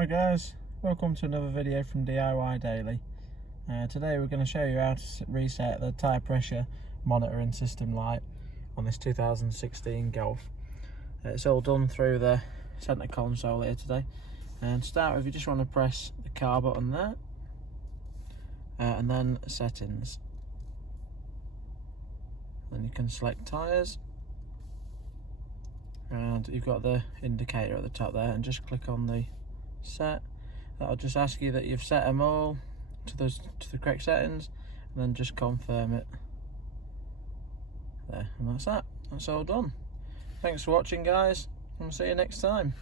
Hi guys, welcome to another video from DIY Daily. Today we're going to show you how to reset the tyre pressure monitoring system light on this 2016 Golf. It's all done through the centre console here today. And to start with, you just want to press the car button there, and then settings. Then you can select tyres, and you've got the indicator at the top there, and just click on the set. That'll just ask you that you've set them all to the correct settings, and then just confirm it there, and that's all done. Thanks for watching guys, and I'll see you next time.